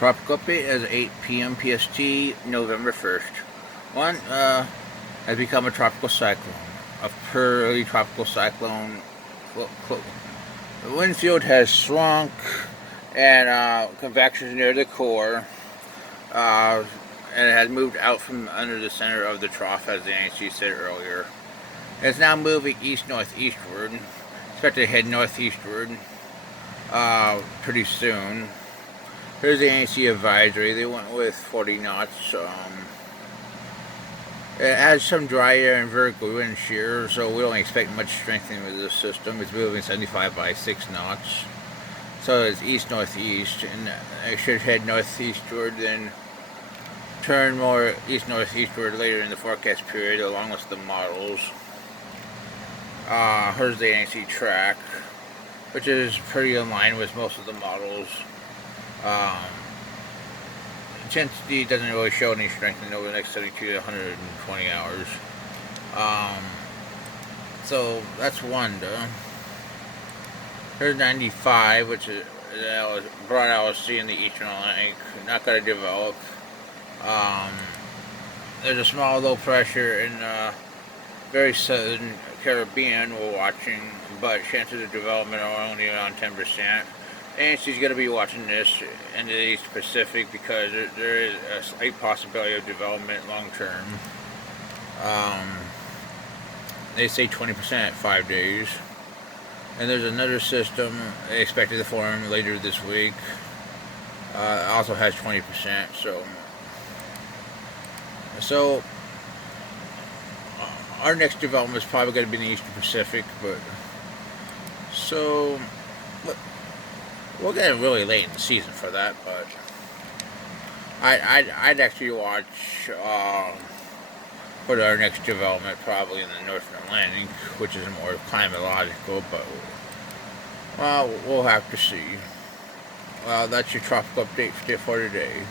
Tropical update as 8 p.m. PST, November 1st. One has become a tropical cyclone, a early tropical cyclone. The wind field has shrunk, and convection is near the core, and it has moved out from under the center of the trough, as the NHC said earlier. It's now moving east-northeastward. Expected to head northeastward pretty soon. Here's the NHC advisory. They went with 40 knots. It has some dry air and vertical wind shear, so we don't expect much strengthening with this system. It's moving 75 by 6 knots. So it's east-northeast, and it should head northeastward, then turn more east-northeastward later in the forecast period, along with the models. Here's the NHC track, which is pretty in line with most of the models. Intensity doesn't really show any strengthening over the next 72 to 120 hours. So that's one. Here's 95, which is broad LSC in the eastern Atlantic. Not going to develop. There's a small low pressure in very southern Caribbean we're watching, but chances of development are only around 10%. And she's going to be watching this in the East Pacific because there is a slight possibility of development long term. They say 20% at 5 days. And there's another system expected to form later this week. It also has 20%. So our next development is probably going to be in the Eastern Pacific, but we're getting really late in the season for that, but I'd actually watch for our next development probably in the Northern Atlantic, which is more climatological, but well, we'll have to see. Well, that's your tropical update for today.